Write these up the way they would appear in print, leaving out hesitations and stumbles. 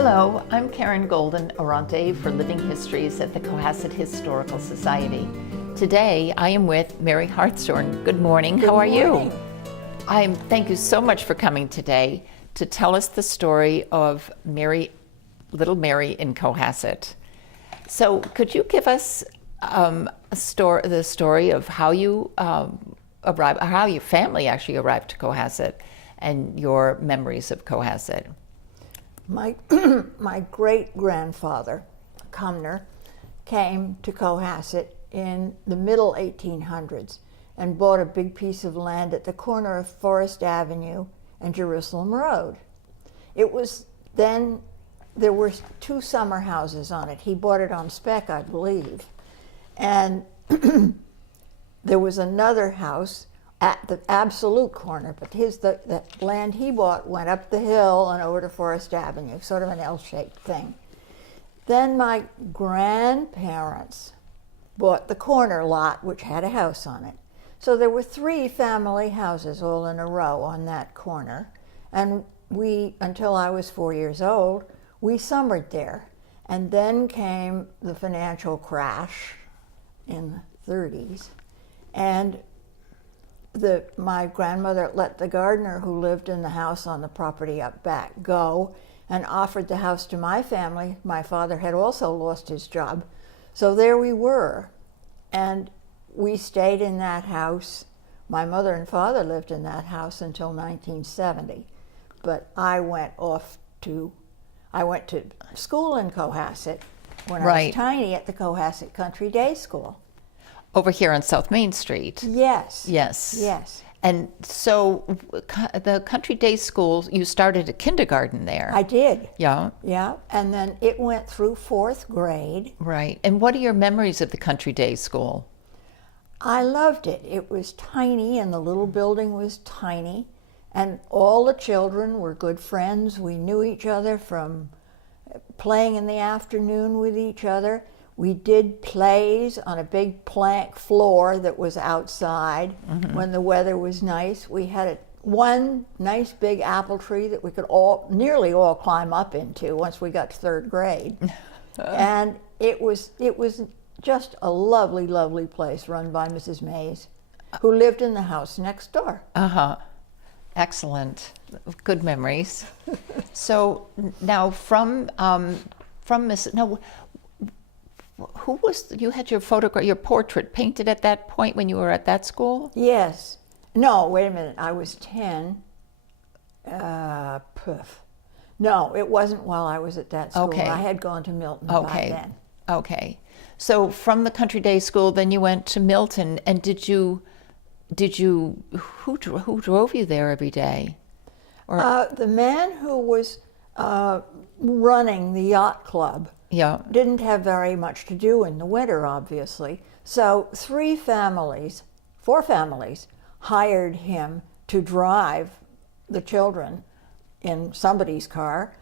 Hello, I'm Karen Golden Oronte for Living Histories at the Cohasset Historical Society. Today I am with Mary Hartshorne. Good morning. How are you? Thank you so much for coming today to tell us the story of little Mary in Cohasset. So could you give us the story of how you arrived, how your family actually arrived to Cohasset and your memories of Cohasset? My great-grandfather, Cumner, came to Cohasset in the middle 1800s and bought a big piece of land at the corner of Forest Avenue and Jerusalem Road. It was then, there were 2 summer houses on it. He bought it on spec, I believe. And there was another house at the absolute corner, but the land he bought went up the hill and over to Forest Avenue, sort of an L-shaped thing. Then my grandparents bought the corner lot, which had a house on it. So there were 3 family houses all in a row on that corner. And we, until I was 4 years old, we summered there. And then came the financial crash in the 30s. And my grandmother let the gardener who lived in the house on the property up back go and offered the house to my family. My father had also lost his job. So there we were. And we stayed in that house. My mother and father lived in that house until 1970. But I went to school in Cohasset when I was tiny at the Cohasset Country Day School. Over here on South Main Street. Yes. Yes. Yes. And so the Country Day School, you started a kindergarten there. I did. Yeah. Yeah. And then it went through 4th grade. Right. And what are your memories of the Country Day School? I loved it. It was tiny and the little building was tiny. And all the children were good friends. We knew each other from playing in the afternoon with each other. We did plays on a big plank floor that was outside when the weather was nice. We had one nice big apple tree that we could nearly all climb up into once we got to 3rd grade. And it was just a lovely, lovely place run by Mrs. Mays, who lived in the house next door. Excellent. Good memories. So now from Mrs. No, who was, you had your photograph, your portrait painted at that point when you were at that school? Yes. No, wait a minute, I was 10. No, it wasn't while I was at that school. Okay. I had gone to Milton by then. Okay. So from the Country Day School, then you went to Milton, and who drove you there every day? Or the man who was running the yacht club didn't have very much to do in the winter, obviously. So 4 families hired him to drive the children in somebody's car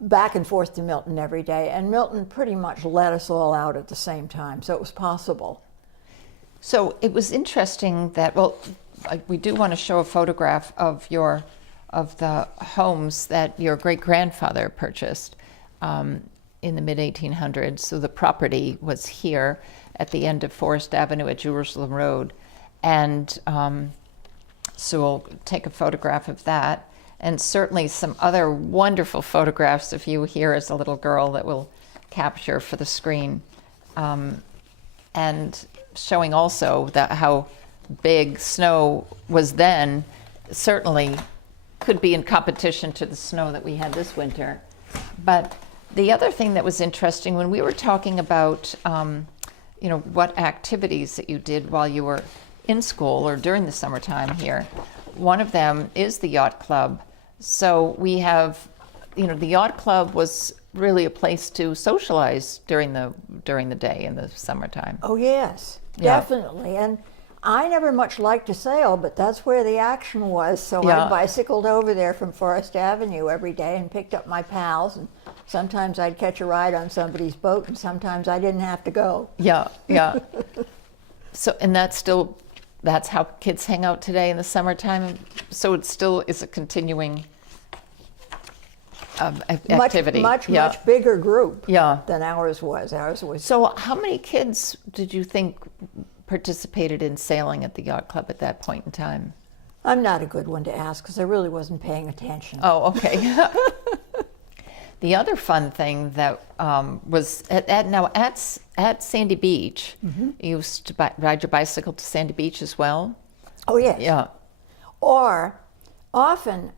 back and forth to Milton every day. And Milton pretty much let us all out at the same time, so it was possible. So it was interesting that, we do want to show a photograph of the homes that your great-grandfather purchased in the mid-1800s. So the property was here at the end of Forest Avenue at Jerusalem Road. And so we'll take a photograph of that. And certainly some other wonderful photographs of you here as a little girl that we'll capture for the screen. And showing also how big snow was then, certainly could be in competition to the snow that we had this winter. But the other thing that was interesting when we were talking about, what activities that you did while you were in school or during the summertime here, one of them is the yacht club. So we have, the yacht club was really a place to socialize during the day in the summertime. Oh yes, definitely. And I never much liked to sail, but that's where the action was. So I bicycled over there from Forest Avenue every day and picked up my pals. And sometimes I'd catch a ride on somebody's boat, and sometimes I didn't have to go. Yeah. So, and that's how kids hang out today in the summertime. So it still is a continuing activity. Much Yeah. much bigger group Yeah. than ours was. Ours was So how many kids did you think participated in sailing at the yacht club at that point in time? I'm not a good one to ask because I really wasn't paying attention. Oh, okay. The other fun thing that was at Sandy Beach, you used to ride your bicycle to Sandy Beach as well? Oh, yes. Yeah. Or often,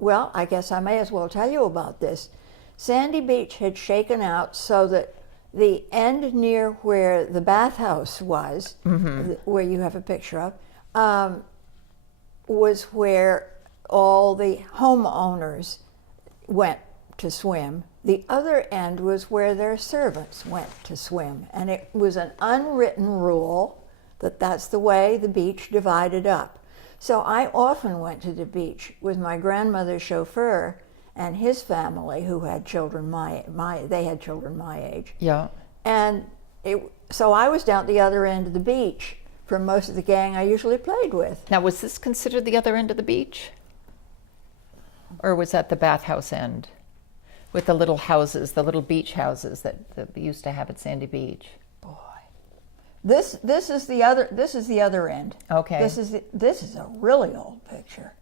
well, I guess I may as well tell you about this. Sandy Beach had shaken out so that the end near where the bathhouse was, where you have a picture of, was where all the homeowners went to swim. The other end was where their servants went to swim. And it was an unwritten rule that that's the way the beach divided up. So I often went to the beach with my grandmother's chauffeur and his family, who had children they had children my age. Yeah. And so I was down at the other end of the beach from most of the gang I usually played with. Now, was this considered the other end of the beach? Or was that the bathhouse end? With the little houses, the little beach houses that we used to have at Sandy Beach. Boy, this is the other end. Okay. This is a really old picture.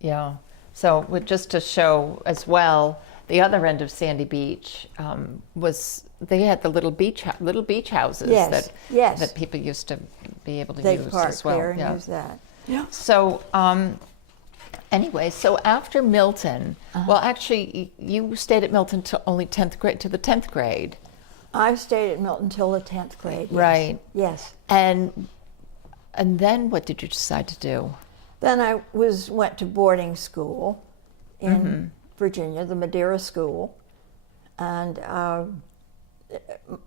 Yeah. So just to show as well, the other end of Sandy Beach they had the little beach houses Yes, that people used to be able to They use parked as well. there and Yeah. use that. Yeah. So anyway, so after Milton, well, actually, you stayed at Milton till only 10th grade, to the 10th grade. I stayed at Milton till the 10th grade. Yes. Right. Yes. And then what did you decide to do? Then I went to boarding school in Virginia, the Madeira School, and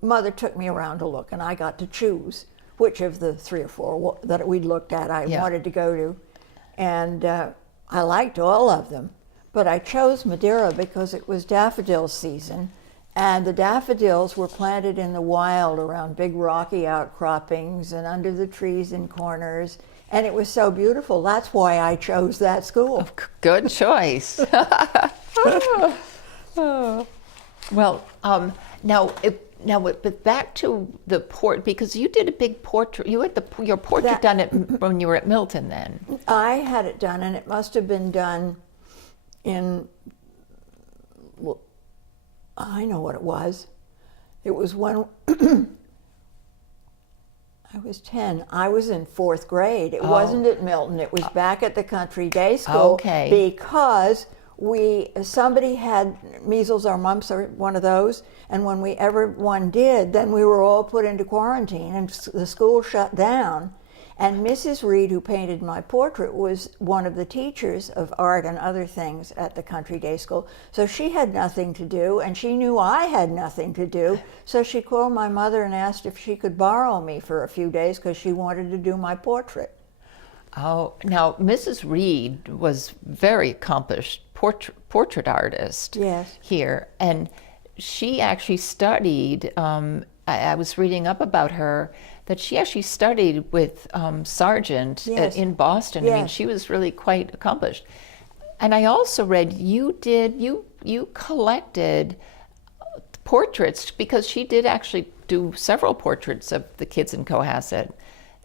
Mother took me around to look, and I got to choose which of the 3 or 4 that we'd looked at I wanted to go to, and I liked all of them, but I chose Madeira because it was daffodil season, and the daffodils were planted in the wild around big rocky outcroppings and under the trees in corners, and it was so beautiful. That's why I chose that school. Good choice. Well, but back to the port, because you did a big portrait. You had your portrait done when you were at Milton then. I had it done, and it must have been done in, well, I know what it was. It was when I was 10. I was in 4th grade. It wasn't at Milton. It was back at the country day school. Okay. Because somebody had measles or mumps or one of those, and when everyone did, then we were all put into quarantine, and the school shut down. And Mrs. Reed, who painted my portrait, was one of the teachers of art and other things at the country day school. So she had nothing to do, and she knew I had nothing to do. So she called my mother and asked if she could borrow me for a few days because she wanted to do my portrait. Oh, now Mrs. Reed was very accomplished portrait artist. Yes. Here, and she actually studied. I was reading up about her that she actually studied with Sargent in Boston. I mean, Yes. she was really quite accomplished. And I also read you collected portraits, because she did actually do several portraits of the kids in Cohasset,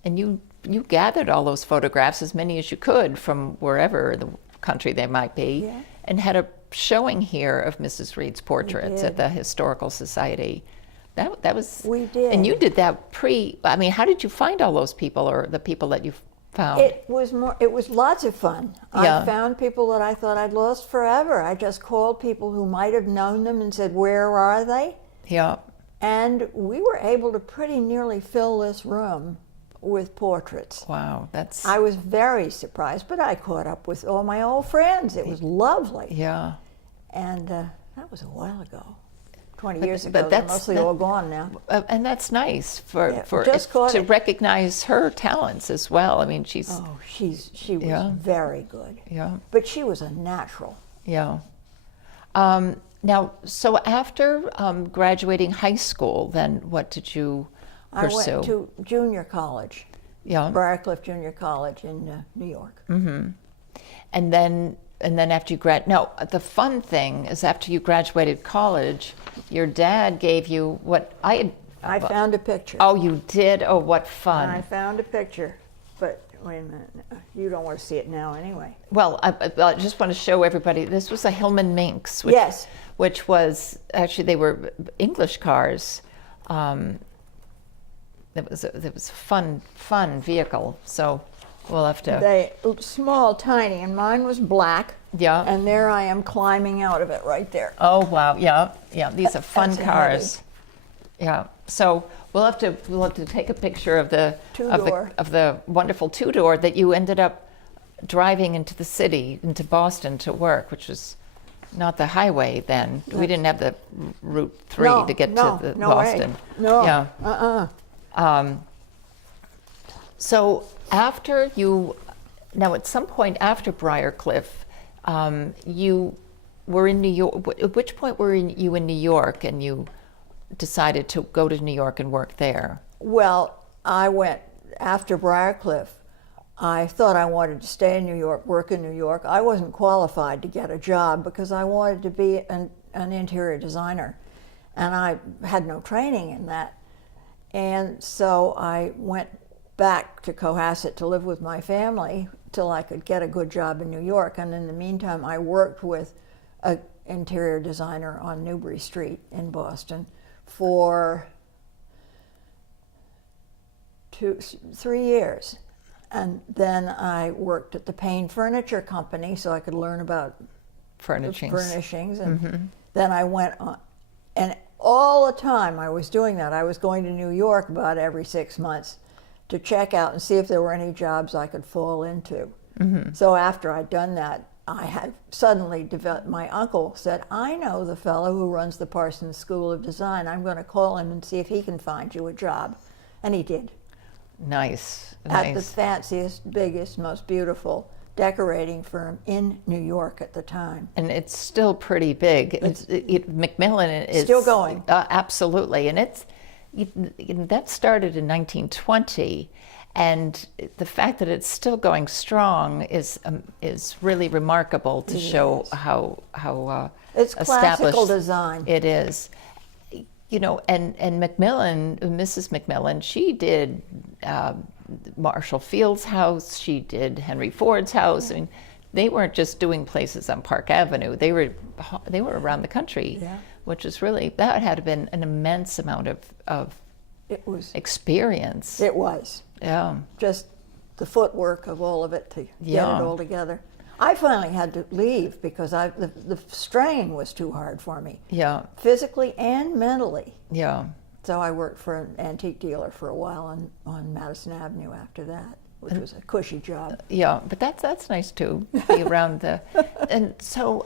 and you gathered all those photographs, as many as you could, from wherever the country they might be, and had a showing here of Mrs. Reed's portraits at the Historical Society. That was. We did. And you did that I mean, how did you find all those people, or the people that you found? It was lots of fun. Yeah. I found people that I thought I'd lost forever. I just called people who might have known them and said, "Where are they?" Yeah. And we were able to pretty nearly fill this room with portraits. Wow, that's. I was very surprised, but I caught up with all my old friends. It was lovely. Yeah. And that was a while ago. 20 years but ago. They're mostly all gone now. And that's nice just to recognize her talents as well. I mean, she's. Oh, she was very good. Yeah. But she was a natural. Yeah. Now, so after graduating high school, then what did you pursue? I went to junior college. Yeah. Briarcliff Junior College in New York. Mm-hmm. And then and then after you the fun thing is after you graduated college, your dad gave you what I found a picture. Oh, you did? Oh, what fun. I found a picture, but wait a minute. You don't want to see it now anyway. Well, I just want to show everybody, this was a Hillman Minx. Yes. Which was, actually, they were English cars. It was a fun vehicle. So we'll have to. They small, tiny, and mine was black. Yeah. And there I am climbing out of it right there. Oh wow! Yeah. These are fun That's cars. Yeah. So we'll have to take a picture of the Two-door. of the wonderful two-door that you ended up driving into the city, into Boston to work, which was not the highway then. We didn't have the Route 3 to get to the Boston. Way. No. Yeah. So after now at some point after Briarcliff, you were in New York. At which point were you in New York and you decided to go to New York and work there? Well, I went after Briarcliff. I thought I wanted to stay in New York, work in New York. I wasn't qualified to get a job because I wanted to be an interior designer, and I had no training in that. And so I went back to Cohasset to live with my family till I could get a good job in New York. And in the meantime, I worked with an interior designer on Newbury Street in Boston for 3 years. And then I worked at the Payne Furniture Company so I could learn about furnishings. And then I went on, and all the time I was doing that, I was going to New York about every 6 months to check out and see if there were any jobs I could fall into. So after I'd done that, I had suddenly developed, my uncle said, I know the fellow who runs the Parsons School of Design. I'm going to call him and see if he can find you a job. And he did. Nice. At the fanciest, biggest, most beautiful decorating firm in New York at the time. And it's still pretty big. Macmillan is still going. Absolutely. And that started in 1920. And the fact that it's still going strong is really remarkable to show how it's classical established design. It is. And Macmillan, Mrs. Macmillan, she did Marshall Field's house, she did Henry Ford's house. I mean, they weren't just doing places on Park Avenue. They were around the country, which is really, that had been an immense amount of experience. It was. Yeah. Just the footwork of all of it to get it all together. I finally had to leave because the strain was too hard for me. Yeah. Physically and mentally. Yeah. So I worked for an antique dealer for a while on Madison Avenue after that, which was a cushy job. Yeah, but that's nice too, be around the. And so,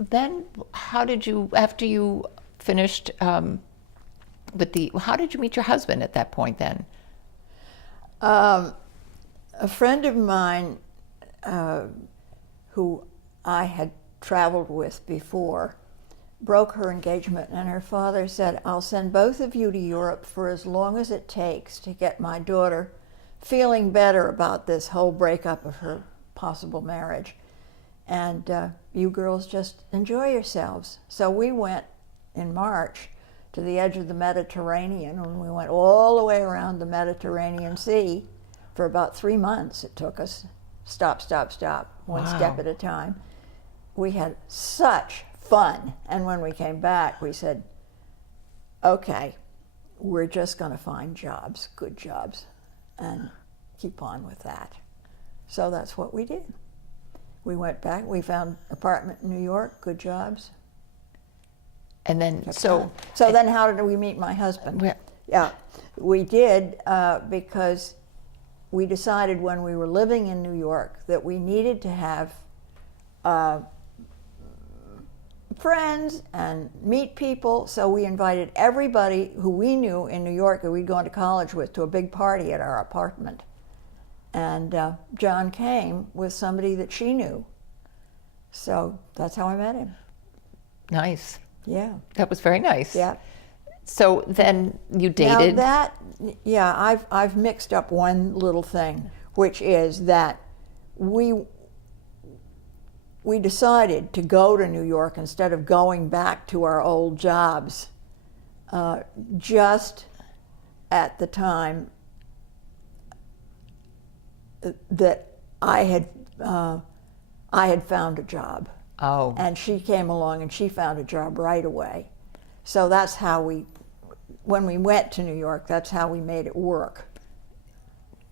then how did you, after you finished how did you meet your husband at that point then? A friend of mine who I had traveled with before broke her engagement, and her father said, I'll send both of you to Europe for as long as it takes to get my daughter feeling better about this whole breakup of her possible marriage. And you girls just enjoy yourselves. So we went in March to the edge of the Mediterranean, and we went all the way around the Mediterranean Sea for about 3 months. It took us stop, one step at a time. We had such fun. And when we came back, we said, okay, we're just going to find jobs, good jobs, and keep on with that. So that's what we did. We went back, we found an apartment in New York, good jobs. And then, then how did we meet my husband? Yeah, we did because we decided when we were living in New York that we needed to have friends and meet people, so we invited everybody who we knew in New York that we'd gone to college with to a big party at our apartment. And John came with somebody that she knew. So that's how I met him. Nice. Yeah. That was very nice. Yeah. So then you dated. Now I've mixed up one little thing, which is that we we decided to go to New York instead of going back to our old jobs just at the time that I had found a job. Oh. And she came along and she found a job right away. So that's how when we went to New York, that's how we made it work.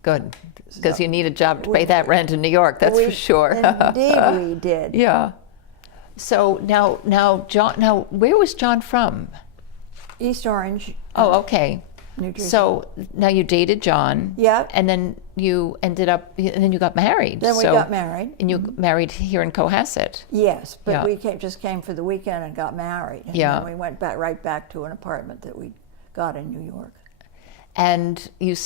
Good, because you need a job to pay that rent in New York, that's for sure. Indeed we did. Yeah. So now, John. Now, where was John from? East Orange. Oh, okay. New Jersey. So now you dated John. Yep. And then you ended up, and then you got married. Then we got married. And you married here in Cohasset. Yes, but Yeah. we just came for the weekend and got married. And Yeah. then we went right back to an apartment that we got in New York. And you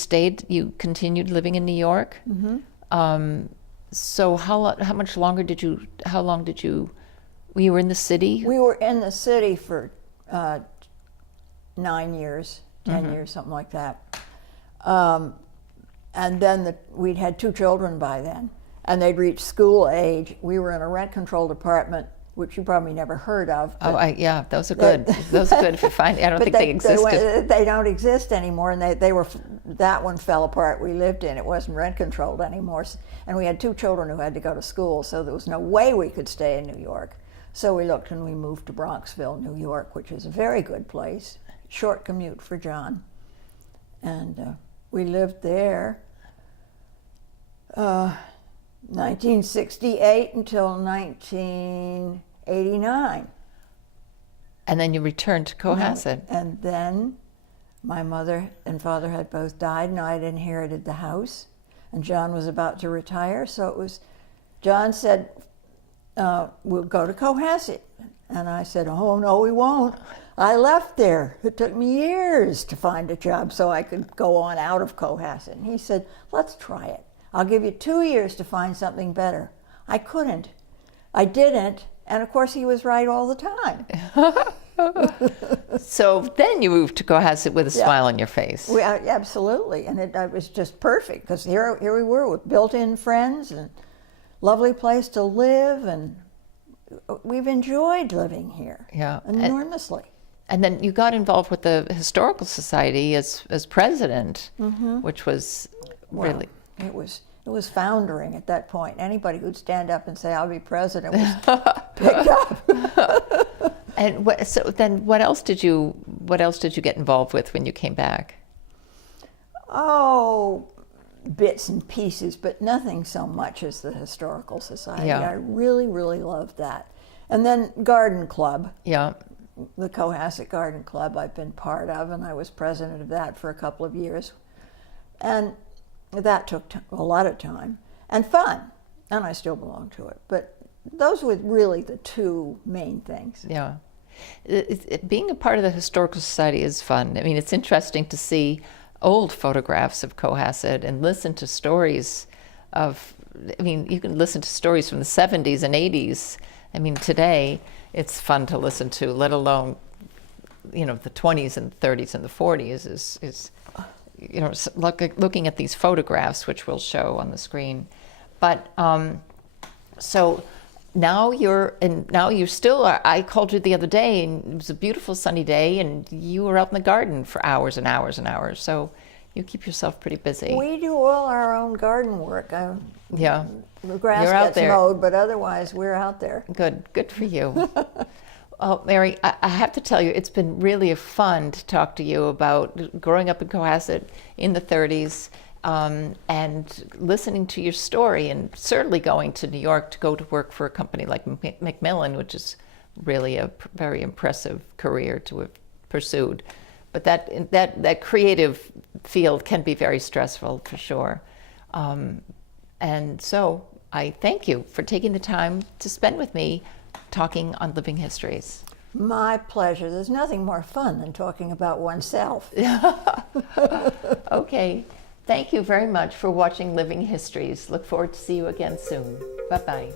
continued living in New York? Mm-hmm. So how much longer how long did you, were in the city? We were in the city for 9 years, 10 years, something like that. And then we'd had 2 children by then, and they'd reached school age. We were in a rent-controlled apartment, which you probably never heard of. Oh, yeah, those are good. Those are good if you find. I don't think they existed. They don't exist anymore, and that one fell apart. We lived in it wasn't rent-controlled anymore, and we had 2 children who had to go to school, so there was no way we could stay in New York. So we looked and we moved to Bronxville, New York, which is a very good place. Short commute for John, and we lived there 1968 until 1989. And then you returned to Cohasset. And then my mother and father had both died, and I had inherited the house, and John was about to retire, so John said, we'll go to Cohasset. And I said, oh, no, we won't. I left there. It took me years to find a job so I could go on out of Cohasset. And he said, let's try it. I'll give you 2 years to find something better. I couldn't. I didn't. And of course, he was right all the time. So then you moved to Cohasset with a smile on your face. Absolutely. And it was just perfect, because here we were with built-in friends and lovely place to live, and we've enjoyed living here enormously. And then you got involved with the Historical Society as president, which was really... It was foundering at that point. Anybody who'd stand up and say, I'll be president, was picked up. And so then what else did you get involved with when you came back? Oh, bits and pieces, but nothing so much as the Historical Society. Yeah. I really, really loved that. And then Garden Club. Yeah. The Cohasset Garden Club I've been part of, and I was president of that for a couple of years. And that took a lot of time and fun, and I still belong to it. But those were really the 2 main things. Yeah. Being a part of the Historical Society is fun. I mean, it's interesting to see old photographs of Cohasset and listen to stories you can listen to stories from the 70s and 80s. I mean, today it's fun to listen to, let alone, the 20s and 30s and the 40s is looking at these photographs, which we'll show on the screen. But so now you're still, I called you the other day, and it was a beautiful sunny day, and you were out in the garden for hours and hours and hours. So you keep yourself pretty busy. We do all our own garden work. Yeah. The grass You're out gets there. mowed, but otherwise we're out there. Good for you. Oh, Mary, I have to tell you, it's been really fun to talk to you about growing up in Cohasset in the 30s, and listening to your story, and certainly going to New York to go to work for a company like Macmillan, which is really a very impressive career to have pursued. But that creative field can be very stressful, for sure. And so I thank you for taking the time to spend with me talking on Living Histories. My pleasure. There's nothing more fun than talking about oneself. Okay. Thank you very much for watching Living Histories. Look forward to see you again soon. Bye-bye.